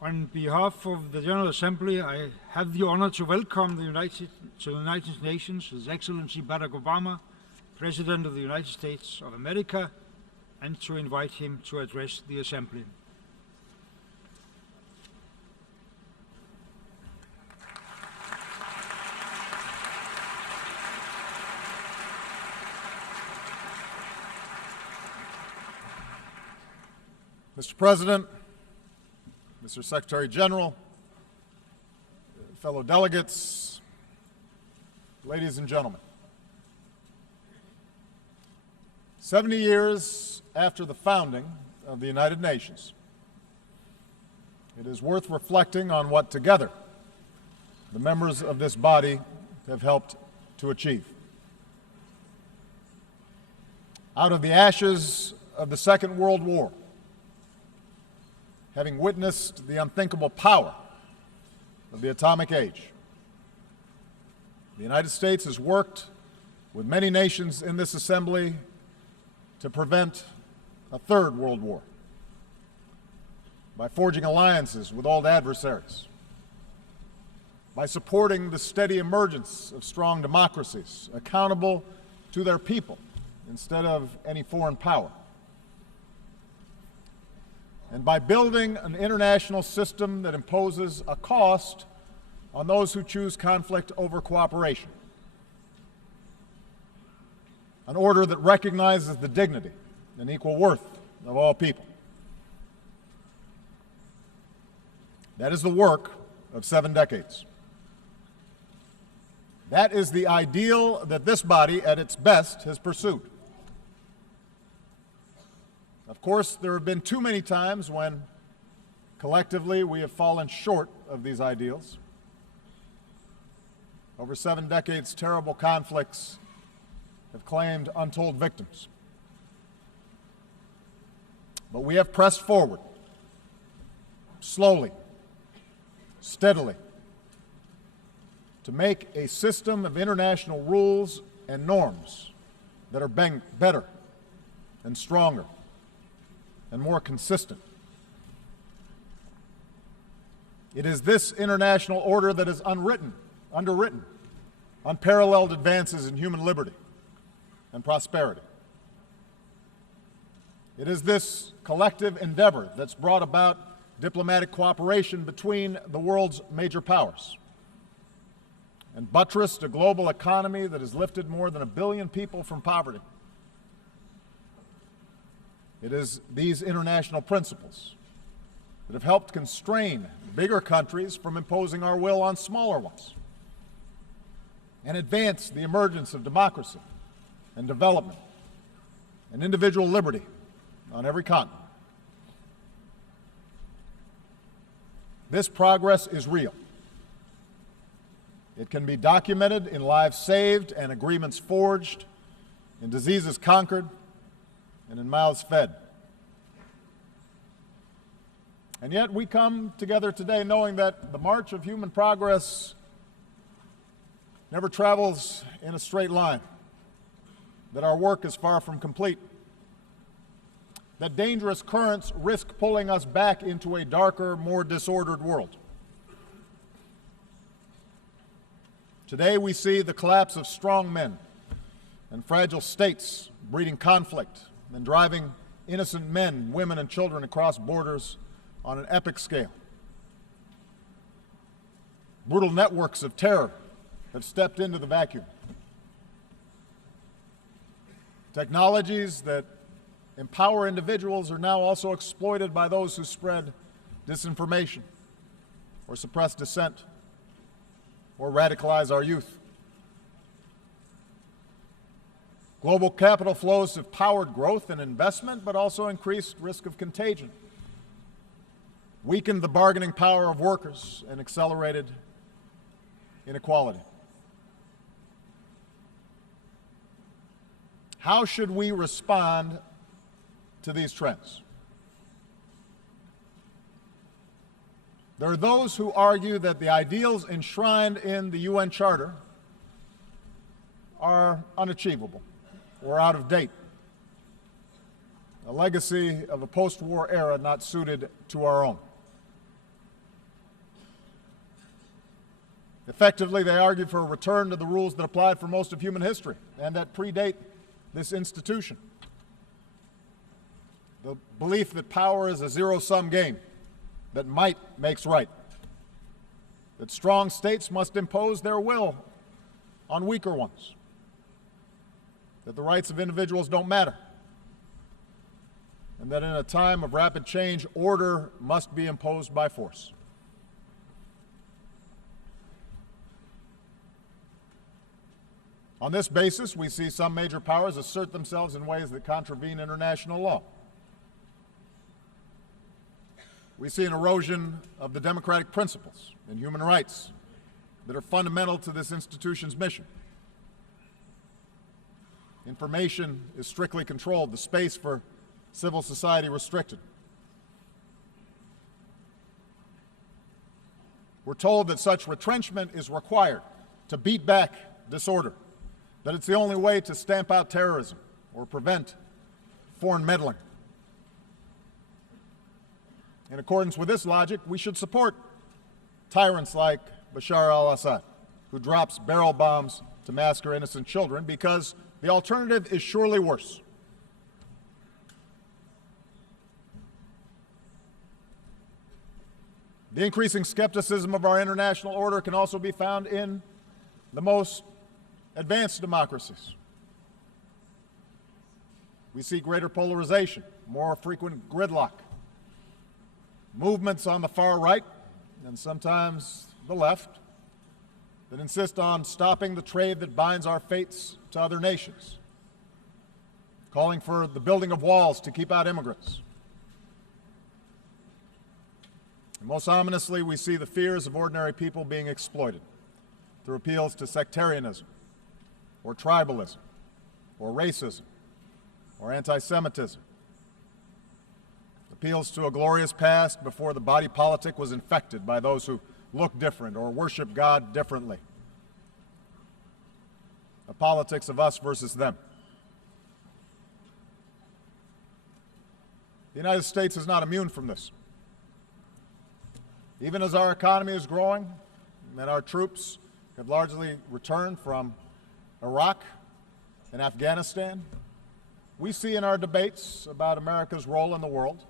On behalf of the General Assembly, I have the honor to welcome the United Nations His Excellency Barack Obama, President of the United States of America, and to invite him to address the Assembly. Mr. President, Mr. Secretary General, fellow delegates, ladies and gentlemen. 70 years after the founding of the United Nations, it is worth reflecting on what together the members of this body have helped to achieve. Out of the ashes of the Second World War, having witnessed the unthinkable power of the atomic age, the United States has worked with many nations in this assembly to prevent a third world war by forging alliances with old adversaries, by supporting the steady emergence of strong democracies accountable to their people instead of any foreign power, and by building an international system that imposes a cost on those who choose conflict over cooperation, an order that recognizes the dignity and equal worth of all people. That is the work of 7 decades. That is the ideal that this body, at its best, has pursued. Of course, there have been too many times when, collectively, we have fallen short of these ideals. Over 7 decades, terrible conflicts have claimed untold victims. But we have pressed forward, slowly, steadily, to make a system of international rules and norms that are better and stronger and more consistent. It is this international order that has underwritten unparalleled advances in human liberty and prosperity. It is this collective endeavor that's brought about diplomatic cooperation between the world's major powers and buttressed a global economy that has lifted more than 1 billion people from poverty. It is these international principles that have helped constrain bigger countries from imposing our will on smaller ones and advance the emergence of democracy and development and individual liberty on every continent. This progress is real. It can be documented in lives saved and agreements forged, in diseases conquered, and in mouths fed. And yet we come together today knowing that the march of human progress never travels in a straight line, that our work is far from complete, that dangerous currents risk pulling us back into a darker, more disordered world. Today we see the collapse of strong men and fragile states breeding conflict and driving innocent men, women, and children across borders on an epic scale. Brutal networks of terror have stepped into the vacuum. Technologies that empower individuals are now also exploited by those who spread disinformation or suppress dissent or radicalize our youth. Global capital flows have powered growth and investment, but also increased risk of contagion, weakened the bargaining power of workers, and accelerated inequality. How should we respond to these trends? There are those who argue that the ideals enshrined in the UN Charter are unachievable or out of date, a legacy of a post-war era not suited to our own. Effectively, they argued for a return to the rules that applied for most of human history and that predate this institution. The belief that power is a zero-sum game, that might makes right, that strong states must impose their will on weaker ones, that the rights of individuals don't matter, and that in a time of rapid change, order must be imposed by force. On this basis, we see some major powers assert themselves in ways that contravene international law. We see an erosion of the democratic principles and human rights that are fundamental to this institution's mission. Information is strictly controlled, the space for civil society restricted. We're told that such retrenchment is required to beat back disorder, that it's the only way to stamp out terrorism or prevent foreign meddling. In accordance with this logic, we should support tyrants like Bashar al-Assad, who drops barrel bombs to massacre innocent children, because the alternative is surely worse. The increasing skepticism of our international order can also be found in the most advanced democracies. We see greater polarization, more frequent gridlock, movements on the far right and sometimes the left that insist on stopping the trade that binds our fates to other nations, calling for the building of walls to keep out immigrants. And most ominously, we see the fears of ordinary people being exploited through appeals to sectarianism, or tribalism, or racism, or anti-Semitism. Appeals to a glorious past before the body politic was infected by those who look different or worship God differently. A politics of us versus them. The United States is not immune from this. Even as our economy is growing and our troops have largely returned from Iraq and Afghanistan, we see in our debates about America's role in the world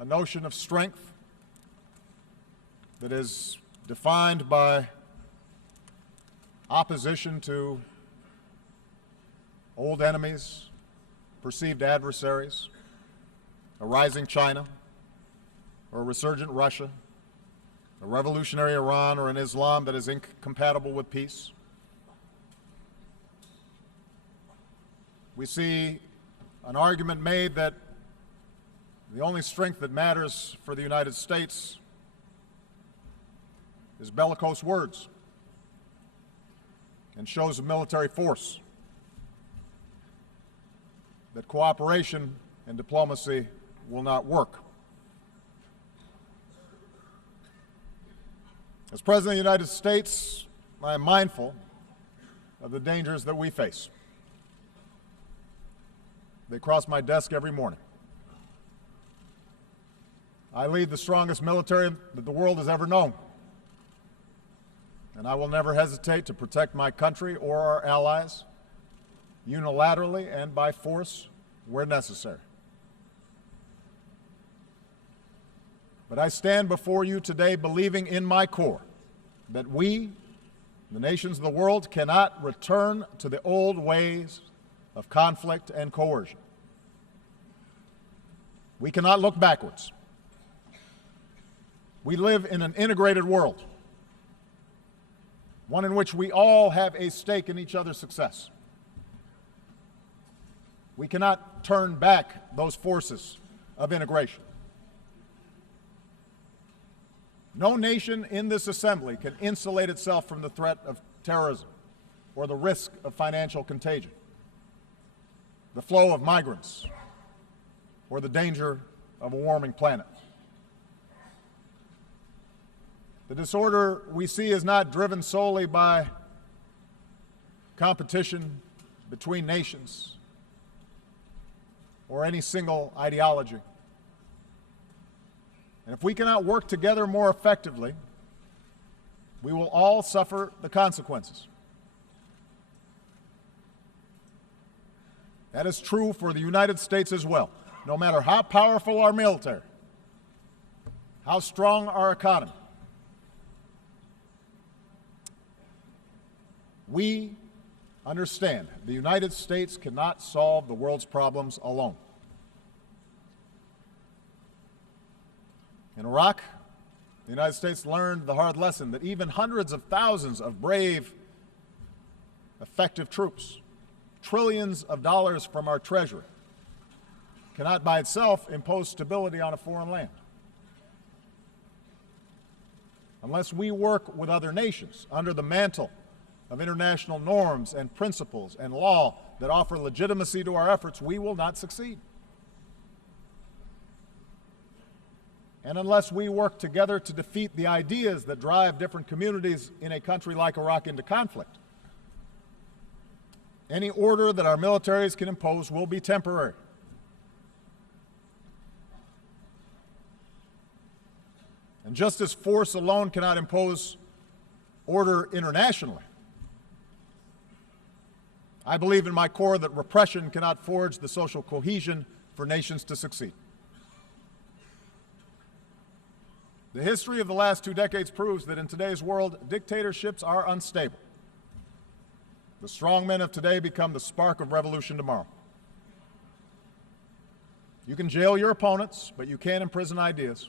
a notion of strength that is defined by opposition to old enemies, perceived adversaries, a rising China, or a resurgent Russia, a revolutionary Iran, or an Islam that is incompatible with peace. We see an argument made that the only strength that matters for the United States is bellicose words and shows of military force, that cooperation and diplomacy will not work. As President of the United States, I am mindful of the dangers that we face. They cross my desk every morning. I lead the strongest military that the world has ever known, and I will never hesitate to protect my country or our allies unilaterally and by force where necessary. But I stand before you today believing in my core that we, the nations of the world, cannot return to the old ways of conflict and coercion. We cannot look backwards. We live in an integrated world, one in which we all have a stake in each other's success. We cannot turn back those forces of integration. No nation in this assembly can insulate itself from the threat of terrorism or the risk of financial contagion, the flow of migrants, or the danger of a warming planet. The disorder we see is not driven solely by competition between nations or any single ideology. And if we cannot work together more effectively, we will all suffer the consequences. That is true for the United States as well. No matter how powerful our military, how strong our economy, we understand the United States cannot solve the world's problems alone. In Iraq, the United States learned the hard lesson that even hundreds of thousands of brave, effective troops, trillions of dollars from our treasury, cannot by itself impose stability on a foreign land. Unless we work with other nations under the mantle of international norms and principles and law that offer legitimacy to our efforts, we will not succeed. And unless we work together to defeat the ideas that drive different communities in a country like Iraq into conflict, any order that our militaries can impose will be temporary. And just as force alone cannot impose order internationally, I believe in my core that repression cannot forge the social cohesion for nations to succeed. The history of the last 2 decades proves that in today's world, dictatorships are unstable. The strong men of today become the spark of revolution tomorrow. You can jail your opponents, but you can't imprison ideas.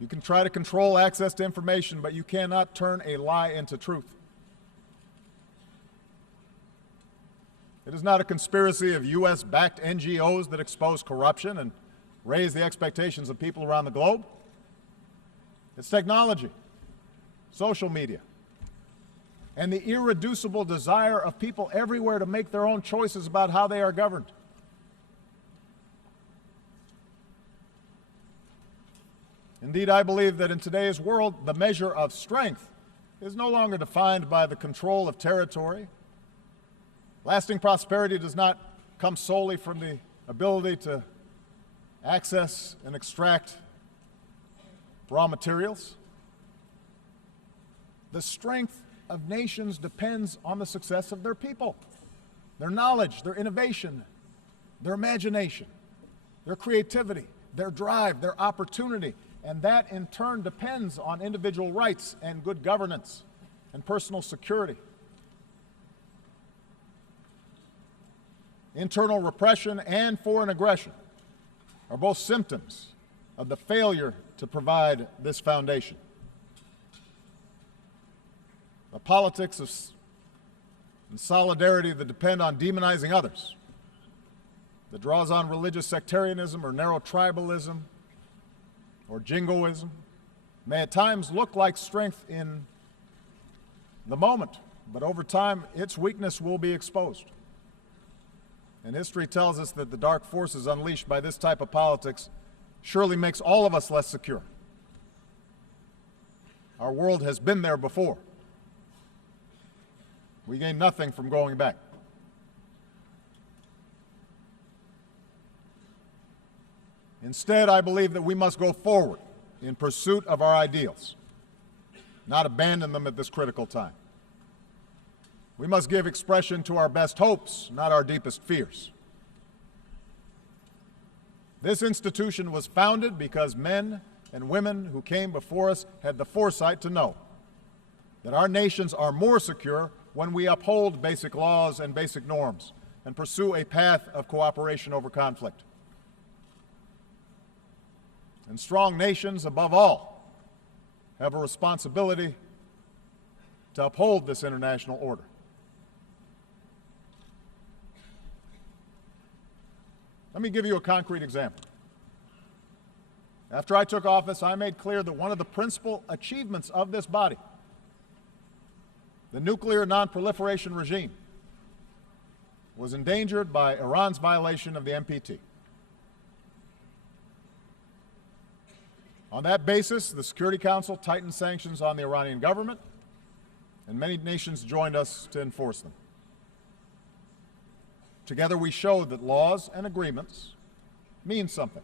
You can try to control access to information, but you cannot turn a lie into truth. It is not a conspiracy of U.S.-backed NGOs that expose corruption and raise the expectations of people around the globe. It's technology, social media, and the irreducible desire of people everywhere to make their own choices about how they are governed. Indeed, I believe that in today's world, the measure of strength is no longer defined by the control of territory. Lasting prosperity does not come solely from the ability to access and extract raw materials. The strength of nations depends on the success of their people, their knowledge, their innovation, their imagination, their creativity, their drive, their opportunity, and that in turn depends on individual rights and good governance and personal security. Internal repression and foreign aggression are both symptoms of the failure to provide this foundation. The politics of solidarity that depend on demonizing others, that draws on religious sectarianism or narrow tribalism or jingoism, may at times look like strength in the moment, but over time its weakness will be exposed. And history tells us that the dark forces unleashed by this type of politics surely makes all of us less secure. Our world has been there before. We gain nothing from going back. Instead, I believe that we must go forward in pursuit of our ideals, not abandon them at this critical time. We must give expression to our best hopes, not our deepest fears. This institution was founded because men and women who came before us had the foresight to know that our nations are more secure when we uphold basic laws and basic norms and pursue a path of cooperation over conflict. And strong nations, above all, have a responsibility to uphold this international order. Let me give you a concrete example. After I took office, I made clear that one of the principal achievements of this body, the nuclear non-proliferation regime, was endangered by Iran's violation of the NPT. On that basis, the Security Council tightened sanctions on the Iranian government, and many nations joined us to enforce them. Together we showed that laws and agreements mean something.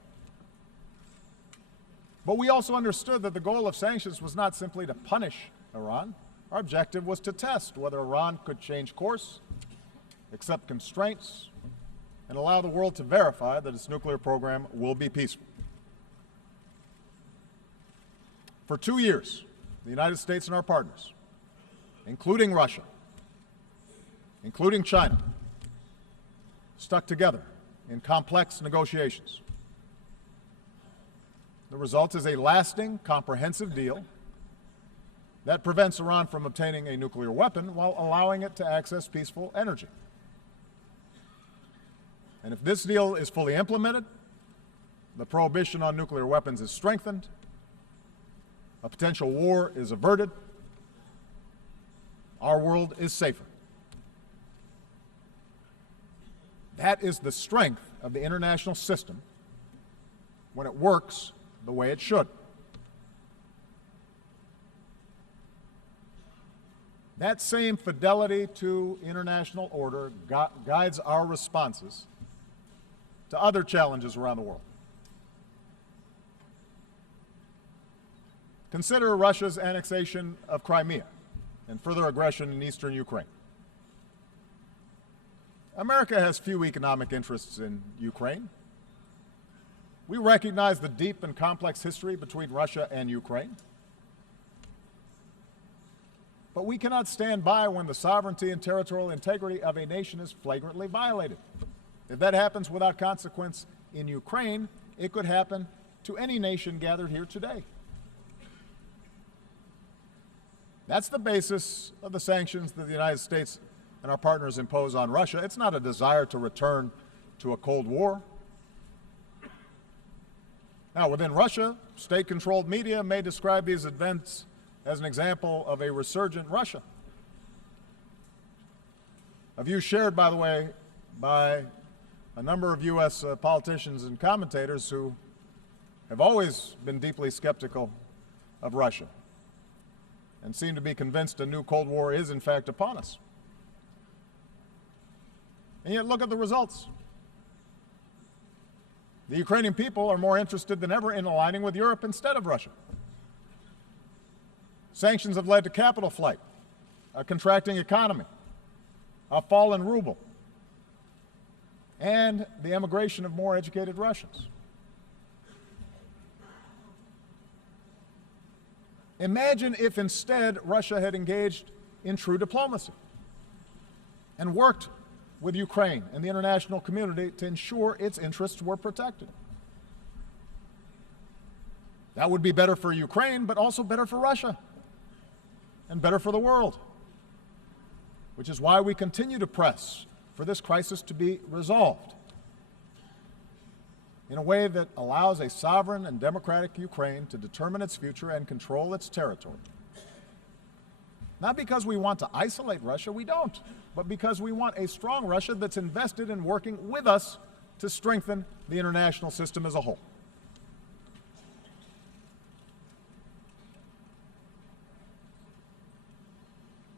But we also understood that the goal of sanctions was not simply to punish Iran. Our objective was to test whether Iran could change course, accept constraints, and allow the world to verify that its nuclear program will be peaceful. For 2 years, the United States and our partners, including Russia, including China, stuck together in complex negotiations. The result is a lasting, comprehensive deal that prevents Iran from obtaining a nuclear weapon while allowing it to access peaceful energy. And if this deal is fully implemented, the prohibition on nuclear weapons is strengthened, a potential war is averted, our world is safer. That is the strength of the international system when it works the way it should. That same fidelity to international order guides our responses to other challenges around the world. Consider Russia's annexation of Crimea and further aggression in eastern Ukraine. America has few economic interests in Ukraine. We recognize the deep and complex history between Russia and Ukraine. But we cannot stand by when the sovereignty and territorial integrity of a nation is flagrantly violated. If that happens without consequence in Ukraine, it could happen to any nation gathered here today. That's the basis of the sanctions that the United States and our partners impose on Russia. It's not a desire to return to a Cold War. Now, within Russia, state-controlled media may describe these events as an example of a resurgent Russia. A view shared, by the way, by a number of U.S. politicians and commentators who have always been deeply skeptical of Russia and seem to be convinced a new Cold War is, in fact, upon us. And yet, look at the results. The Ukrainian people are more interested than ever in aligning with Europe instead of Russia. Sanctions have led to capital flight, a contracting economy, a fallen ruble, and the emigration of more educated Russians. Imagine if instead Russia had engaged in true diplomacy and worked with Ukraine and the international community to ensure its interests were protected. That would be better for Ukraine, but also better for Russia and better for the world, which is why we continue to press for this crisis to be resolved in a way that allows a sovereign and democratic Ukraine to determine its future and control its territory. Not because we want to isolate Russia, we don't, but because we want a strong Russia that's invested in working with us to strengthen the international system as a whole.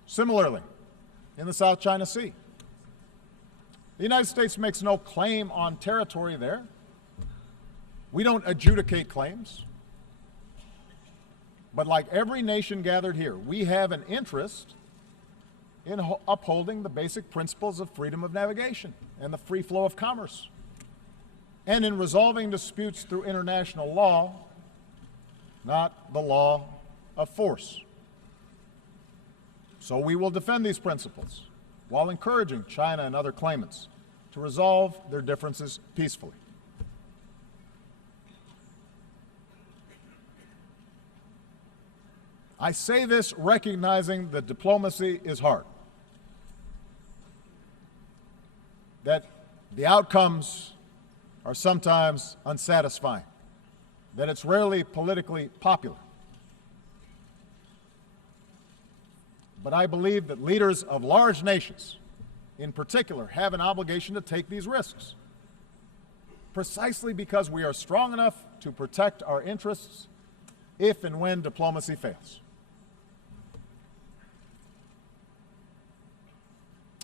Similarly, in the South China Sea, the United States makes no claim on territory there. We don't adjudicate claims. But like every nation gathered here, we have an interest in upholding the basic principles of freedom of navigation and the free flow of commerce, and in resolving disputes through international law, not the law of force. So we will defend these principles while encouraging China and other claimants to resolve their differences peacefully. I say this recognizing that diplomacy is hard, that the outcomes are sometimes unsatisfying, that it's rarely politically popular. But I believe that leaders of large nations, in particular, have an obligation to take these risks, precisely because we are strong enough to protect our interests if and when diplomacy fails.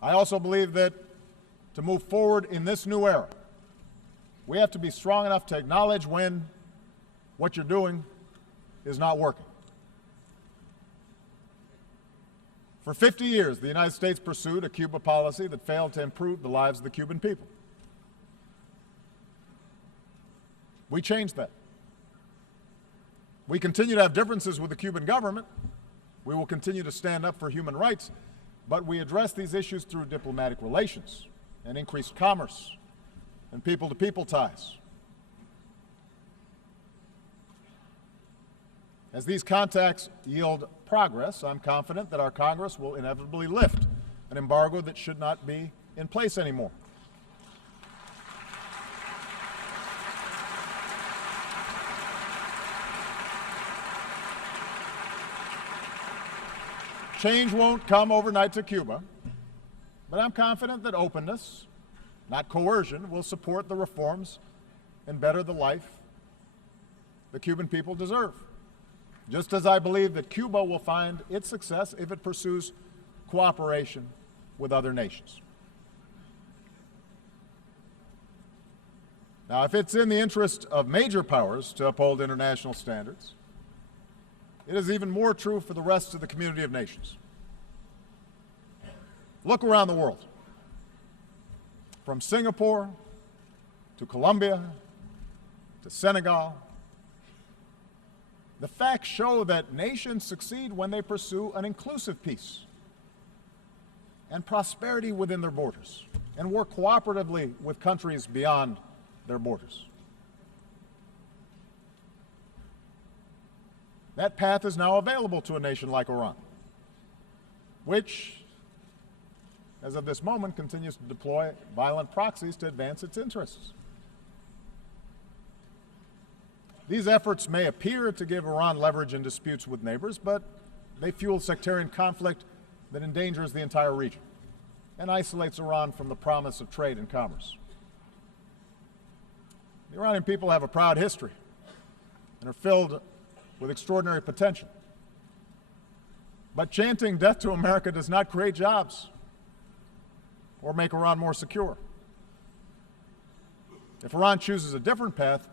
I also believe that to move forward in this new era, we have to be strong enough to acknowledge when what you're doing is not working. For 50 years, the United States pursued a Cuba policy that failed to improve the lives of the Cuban people. We changed that. We continue to have differences with the Cuban government. We will continue to stand up for human rights, but we address these issues through diplomatic relations and increased commerce and people-to-people ties. As these contacts yield progress, I'm confident that our Congress will inevitably lift an embargo that should not be in place anymore. Change won't come overnight to Cuba, but I'm confident that openness, not coercion, will support the reforms and better the life the Cuban people deserve. Just as I believe that Cuba will find its success if it pursues cooperation with other nations. Now, if it's in the interest of major powers to uphold international standards, it is even more true for the rest of the community of nations. Look around the world. From Singapore to Colombia to Senegal, the facts show that nations succeed when they pursue an inclusive peace and prosperity within their borders and work cooperatively with countries beyond their borders. That path is now available to a nation like Iran, which, as of this moment, continues to deploy violent proxies to advance its interests. These efforts may appear to give Iran leverage in disputes with neighbors, but they fuel sectarian conflict that endangers the entire region and isolates Iran from the promise of trade and commerce. The Iranian people have a proud history and are filled with extraordinary potential. But chanting death to America does not create jobs or make Iran more secure. If Iran chooses a different path,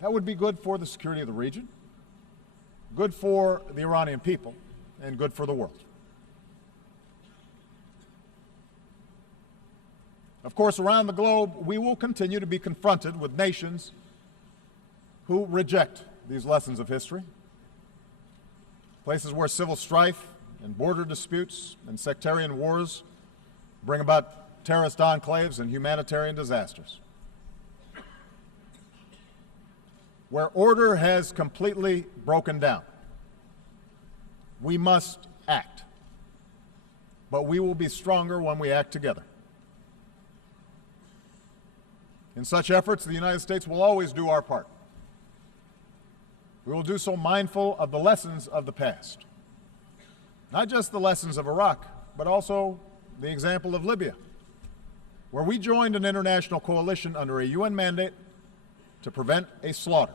that would be good for the security of the region, good for the Iranian people, and good for the world. Of course, around the globe, we will continue to be confronted with nations who reject these lessons of history, places where civil strife and border disputes and sectarian wars bring about terrorist enclaves and humanitarian disasters, where order has completely broken down. We must act, but we will be stronger when we act together. In such efforts, the United States will always do our part. We will do so mindful of the lessons of the past, not just the lessons of Iraq, but also the example of Libya, where we joined an international coalition under a UN mandate to prevent a slaughter.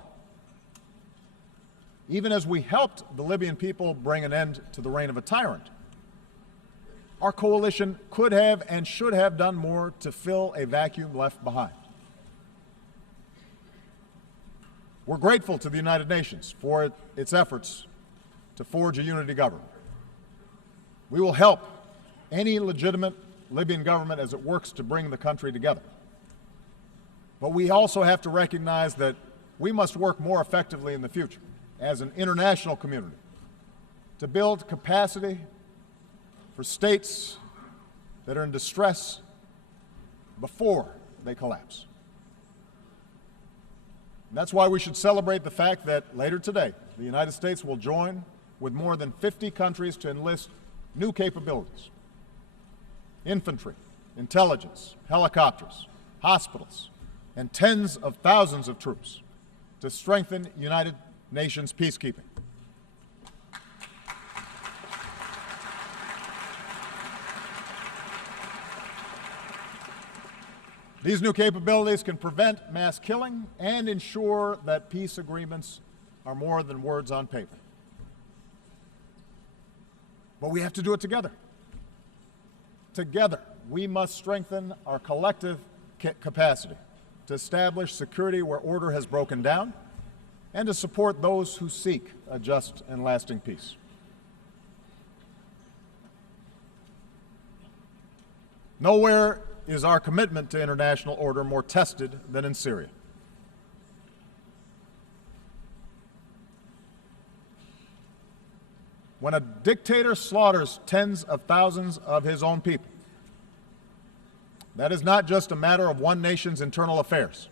Even as we helped the Libyan people bring an end to the reign of a tyrant, our coalition could have and should have done more to fill a vacuum left behind. We're grateful to the United Nations for its efforts to forge a unity government. We will help any legitimate Libyan government as it works to bring the country together. But we also have to recognize that we must work more effectively in the future as an international community to build capacity for states that are in distress before they collapse. And that's why we should celebrate the fact that later today, the United States will join with more than 50 countries to enlist new capabilities: infantry, intelligence, helicopters, hospitals, and tens of thousands of troops to strengthen United Nations peacekeeping. These new capabilities can prevent mass killing and ensure that peace agreements are more than words on paper. But we have to do it together. Together, we must strengthen our collective capacity to establish security where order has broken down and to support those who seek a just and lasting peace. Nowhere is our commitment to international order more tested than in Syria. When a dictator slaughters tens of thousands of his own people, that is not just a matter of one nation's internal affairs.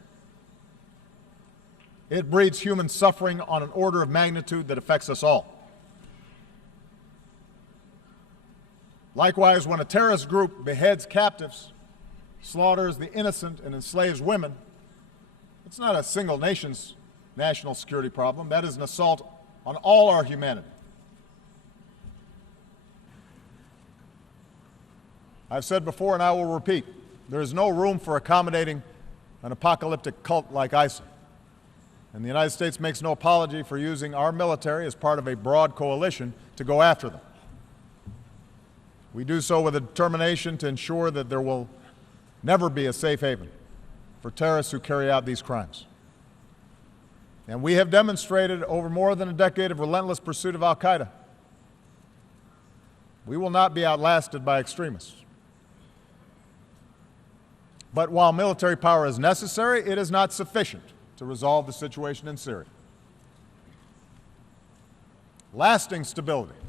It breeds human suffering on an order of magnitude that affects us all. Likewise, when a terrorist group beheads captives, slaughters the innocent, and enslaves women, it's not a single nation's national security problem. That is an assault on all our humanity. I've said before, and I will repeat, there is no room for accommodating an apocalyptic cult like ISIL. And the United States makes no apology for using our military as part of a broad coalition to go after them. We do so with a determination to ensure that there will never be a safe haven for terrorists who carry out these crimes. And we have demonstrated over more than a decade of relentless pursuit of al-Qaeda. We will not be outlasted by extremists. But while military power is necessary, it is not sufficient to resolve the situation in Syria. Lasting stability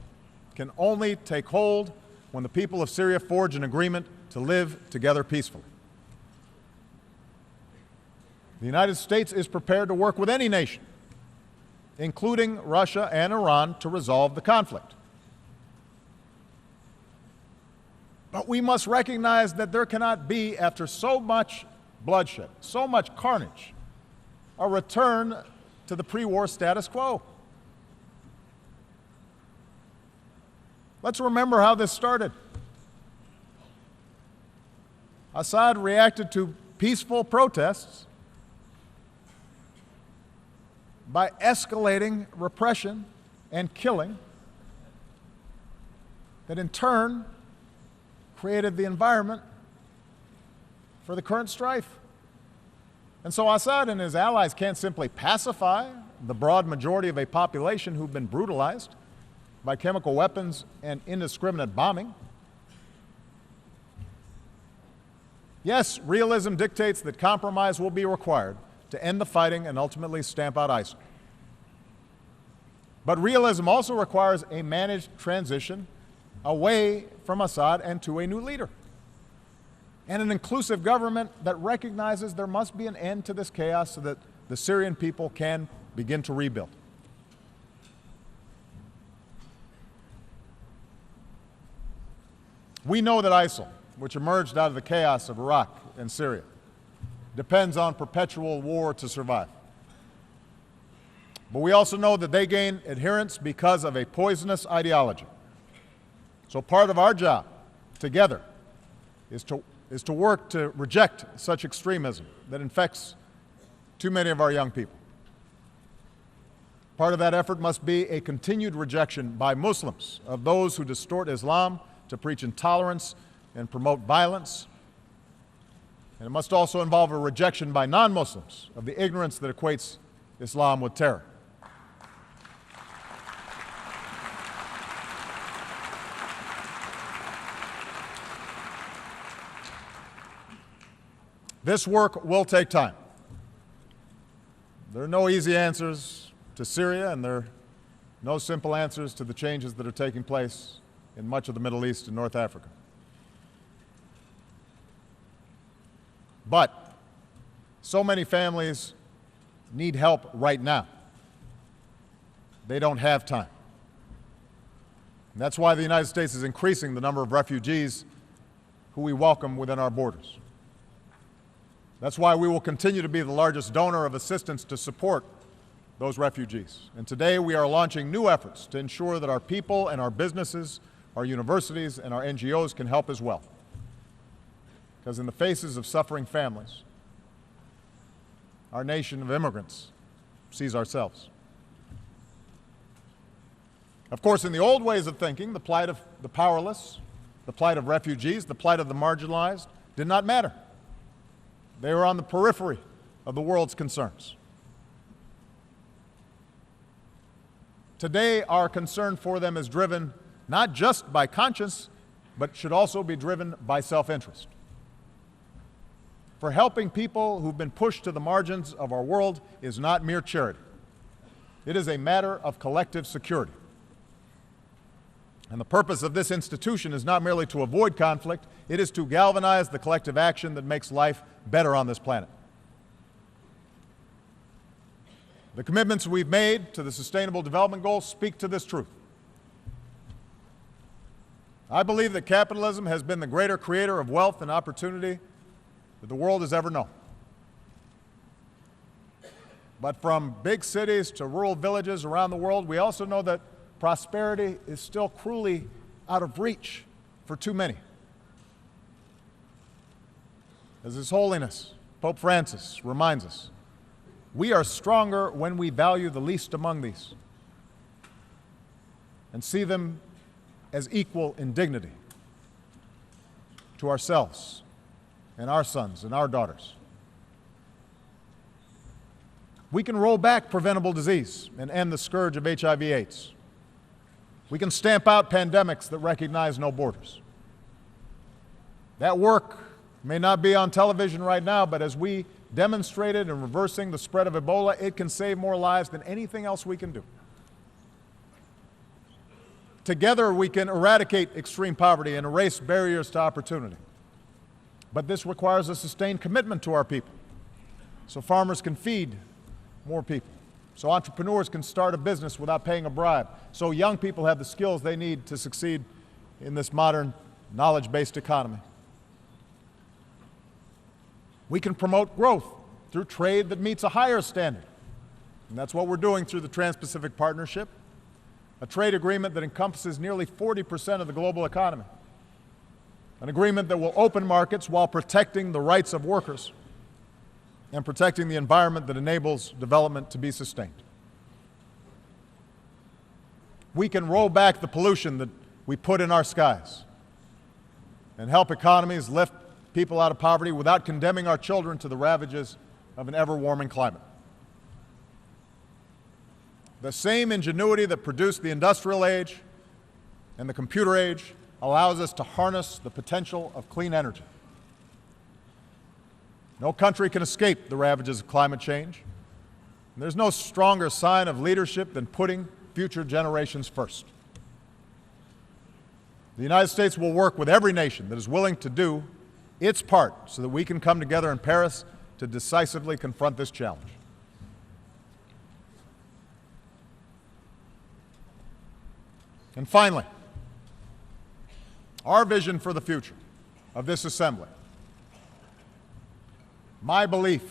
can only take hold when the people of Syria forge an agreement to live together peacefully. The United States is prepared to work with any nation, including Russia and Iran, to resolve the conflict. But we must recognize that there cannot be, after so much bloodshed, so much carnage, a return to the pre-war status quo. Let's remember how this started. Assad reacted to peaceful protests by escalating repression and killing that in turn created the environment for the current strife. And so Assad and his allies can't simply pacify the broad majority of a population who've been brutalized by chemical weapons and indiscriminate bombing. Yes, realism dictates that compromise will be required to end the fighting and ultimately stamp out ISIL. But realism also requires a managed transition away from Assad and to a new leader, and an inclusive government that recognizes there must be an end to this chaos so that the Syrian people can begin to rebuild. We know that ISIL, which emerged out of the chaos of Iraq and Syria, depends on perpetual war to survive. But we also know that they gain adherents because of a poisonous ideology. So part of our job together is to work to reject such extremism that infects too many of our young people. Part of that effort must be a continued rejection by Muslims of those who distort Islam to preach intolerance and promote violence. And it must also involve a rejection by non-Muslims of the ignorance that equates Islam with terror. This work will take time. There are no easy answers to Syria, and there are no simple answers to the changes that are taking place in much of the Middle East and North Africa. But so many families need help right now. They don't have time. And that's why the United States is increasing the number of refugees who we welcome within our borders. That's why we will continue to be the largest donor of assistance to support those refugees. And today we are launching new efforts to ensure that our people and our businesses, our universities and our NGOs can help as well. Because in the faces of suffering families, our nation of immigrants sees ourselves. Of course, in the old ways of thinking, the plight of the powerless, the plight of refugees, the plight of the marginalized did not matter. They were on the periphery of the world's concerns. Today, our concern for them is driven not just by conscience, but should also be driven by self-interest. For helping people who've been pushed to the margins of our world is not mere charity. It is a matter of collective security. And the purpose of this institution is not merely to avoid conflict, it is to galvanize the collective action that makes life better on this planet. The commitments we've made to the Sustainable Development Goals speak to this truth. I believe that capitalism has been the greater creator of wealth and opportunity that the world has ever known. But from big cities to rural villages around the world, we also know that prosperity is still cruelly out of reach for too many. As His Holiness Pope Francis reminds us, we are stronger when we value the least among these and see them as equal in dignity to ourselves and our sons and our daughters. We can roll back preventable disease and end the scourge of HIV/AIDS. We can stamp out pandemics that recognize no borders. That work may not be on television right now, but as we demonstrated in reversing the spread of Ebola, it can save more lives than anything else we can do. Together, we can eradicate extreme poverty and erase barriers to opportunity. But this requires a sustained commitment to our people, so farmers can feed more people, so entrepreneurs can start a business without paying a bribe, so young people have the skills they need to succeed in this modern knowledge-based economy. We can promote growth through trade that meets a higher standard. And that's what we're doing through the Trans-Pacific Partnership, a trade agreement that encompasses nearly 40% of the global economy, an agreement that will open markets while protecting the rights of workers and protecting the environment that enables development to be sustained. We can roll back the pollution that we put in our skies and help economies lift people out of poverty without condemning our children to the ravages of an ever-warming climate. The same ingenuity that produced the industrial age and the computer age allows us to harness the potential of clean energy. No country can escape the ravages of climate change. And there's no stronger sign of leadership than putting future generations first. The United States will work with every nation that is willing to do its part so that we can come together in Paris to decisively confront this challenge. And finally, our vision for the future of this assembly, my belief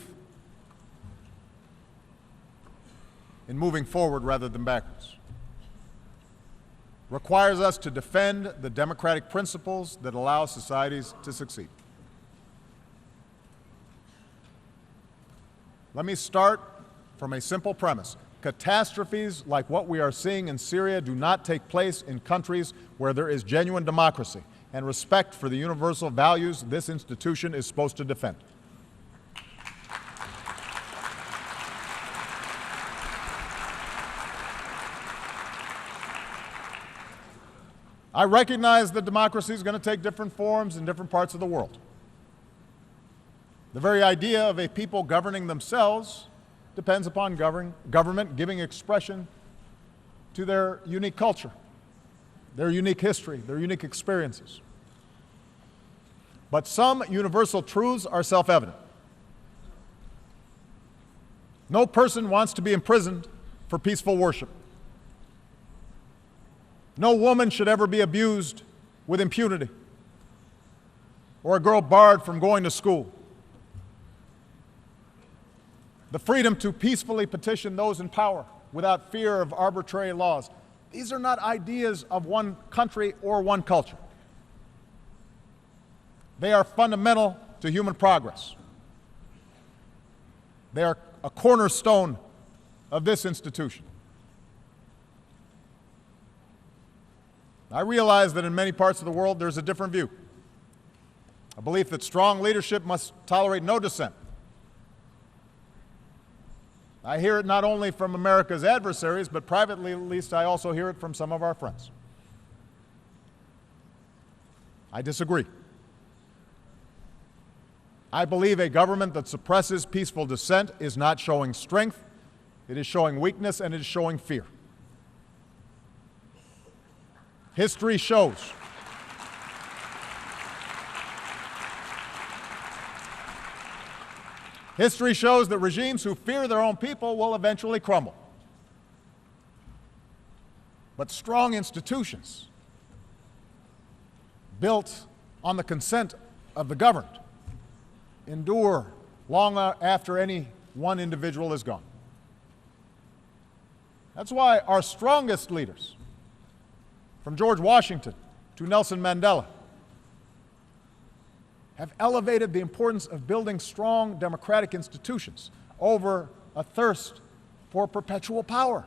in moving forward rather than backwards, requires us to defend the democratic principles that allow societies to succeed. Let me start from a simple premise. Catastrophes like what we are seeing in Syria do not take place in countries where there is genuine democracy and respect for the universal values this institution is supposed to defend. I recognize that democracy is going to take different forms in different parts of the world. The very idea of a people governing themselves depends upon government giving expression to their unique culture, their unique history, their unique experiences. But some universal truths are self-evident. No person wants to be imprisoned for peaceful worship. No woman should ever be abused with impunity, or a girl barred from going to school. The freedom to peacefully petition those in power without fear of arbitrary laws. These are not ideas of one country or one culture. They are fundamental to human progress. They are a cornerstone of this institution. I realize that in many parts of the world there's a different view, a belief that strong leadership must tolerate no dissent, I hear it not only from America's adversaries, but privately at least I also hear it from some of our friends. I disagree. I believe a government that suppresses peaceful dissent is not showing strength, it is showing weakness, and it is showing fear. History shows that regimes who fear their own people will eventually crumble. But strong institutions built on the consent of the governed endure long after any one individual is gone. That's why our strongest leaders, from George Washington to Nelson Mandela, have elevated the importance of building strong democratic institutions over a thirst for perpetual power.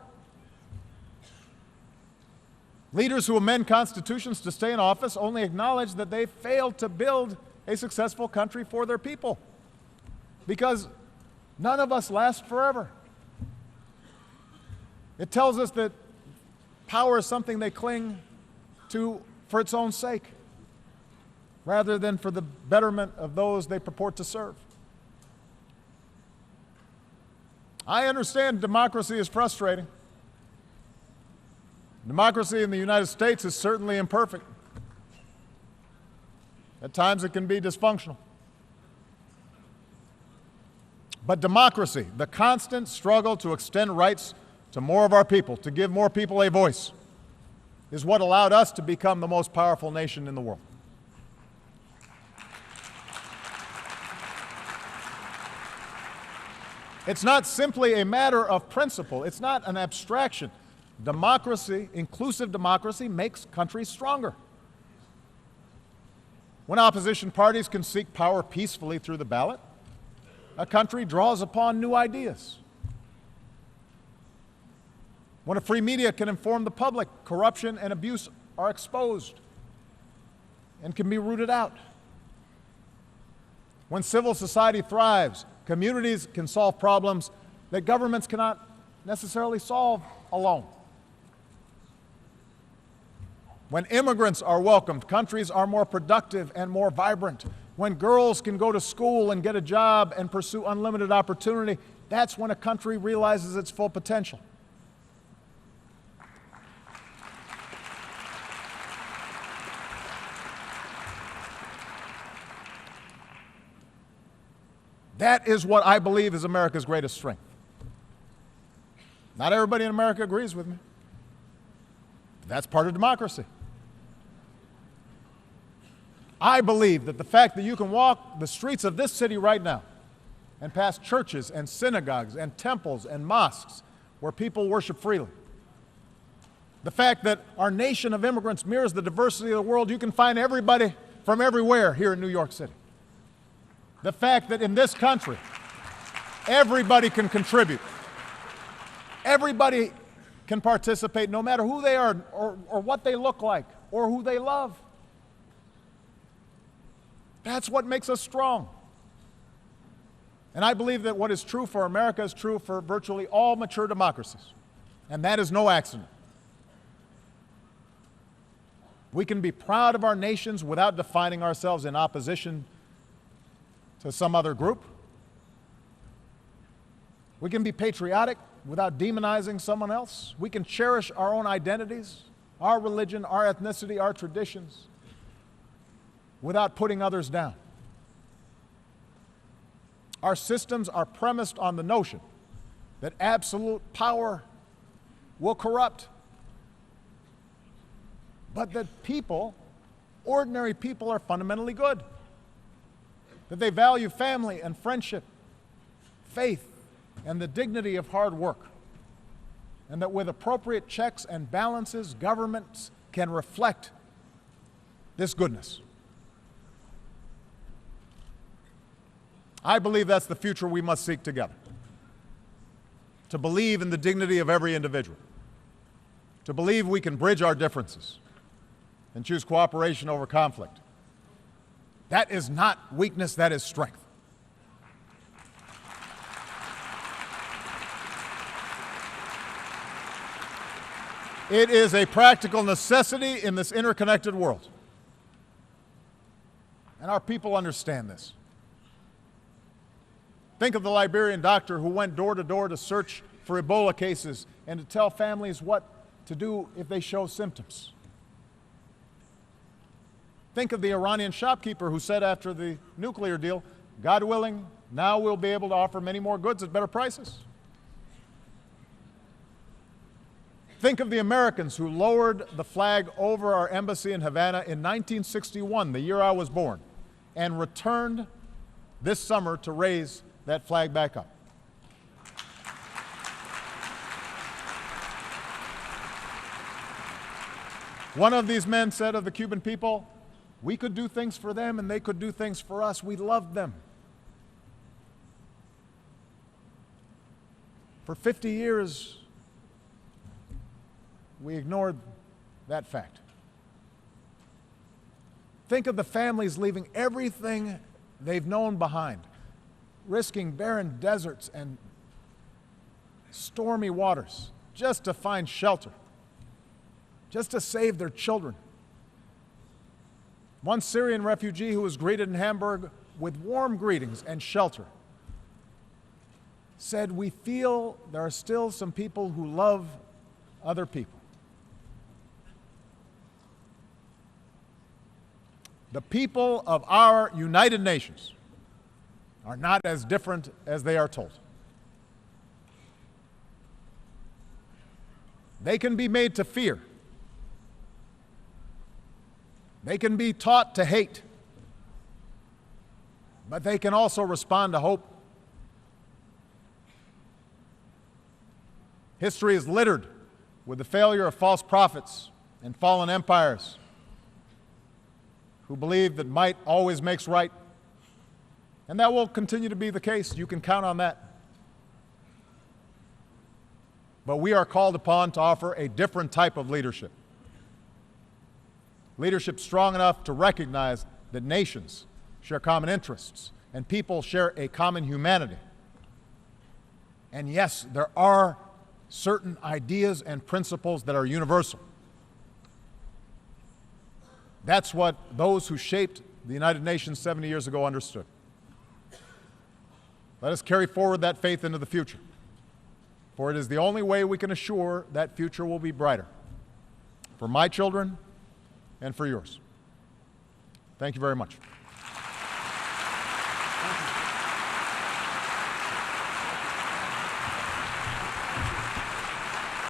Leaders who amend constitutions to stay in office only acknowledge that they failed to build a successful country for their people, because none of us last forever. It tells us that power is something they cling to for its own sake, rather than for the betterment of those they purport to serve. I understand democracy is frustrating. Democracy in the United States is certainly imperfect. At times it can be dysfunctional. But democracy, the constant struggle to extend rights to more of our people, to give more people a voice, is what allowed us to become the most powerful nation in the world. It's not simply a matter of principle. It's not an abstraction. Democracy, inclusive democracy, makes countries stronger. When opposition parties can seek power peacefully through the ballot, a country draws upon new ideas. When a free media can inform the public, corruption and abuse are exposed and can be rooted out. When civil society thrives, communities can solve problems that governments cannot necessarily solve alone. When immigrants are welcomed, countries are more productive and more vibrant. When girls can go to school and get a job and pursue unlimited opportunity, that's when a country realizes its full potential. That is what I believe is America's greatest strength. Not everybody in America agrees with me. That's part of democracy. I believe that the fact that you can walk the streets of this city right now and pass churches and synagogues and temples and mosques where people worship freely, the fact that our nation of immigrants mirrors the diversity of the world, you can find everybody from everywhere here in New York City. The fact that in this country, everybody can contribute. Everybody can participate, no matter who they are or what they look like or who they love. That's what makes us strong. And I believe that what is true for America is true for virtually all mature democracies. And that is no accident. We can be proud of our nations without defining ourselves in opposition to some other group. We can be patriotic without demonizing someone else. We can cherish our own identities, our religion, our ethnicity, our traditions, without putting others down. Our systems are premised on the notion that absolute power will corrupt, but that people, ordinary people, are fundamentally good, that they value family and friendship, faith, and the dignity of hard work, and that with appropriate checks and balances, governments can reflect this goodness. I believe that's the future we must seek together. To believe in the dignity of every individual. To believe we can bridge our differences and choose cooperation over conflict. That is not weakness, that is strength. It is a practical necessity in this interconnected world. And our people understand this. Think of the Liberian doctor who went door to door to search for Ebola cases and to tell families what to do if they show symptoms. Think of the Iranian shopkeeper who said after the nuclear deal, God willing, now we'll be able to offer many more goods at better prices. Think of the Americans who lowered the flag over our embassy in Havana in 1961, the year I was born, and returned this summer to raise that flag back up. One of these men said of the Cuban people, we could do things for them and they could do things for us. We loved them. For 50 years, we ignored that fact. Think of the families leaving everything they've known behind, risking barren deserts and stormy waters just to find shelter, just to save their children. One Syrian refugee who was greeted in Hamburg with warm greetings and shelter said, we feel there are still some people who love other people. The people of our United Nations are not as different as they are told. They can be made to fear. They can be taught to hate. But they can also respond to hope. History is littered with the failure of false prophets and fallen empires who believe that might always makes right. And that will continue to be the case. You can count on that. But we are called upon to offer a different type of leadership. Leadership strong enough to recognize that nations share common interests and people share a common humanity. And yes, there are certain ideas and principles that are universal. That's what those who shaped the United Nations 70 years ago understood. Let us carry forward that faith into the future, for it is the only way we can assure that future will be brighter for my children and for yours. Thank you very much.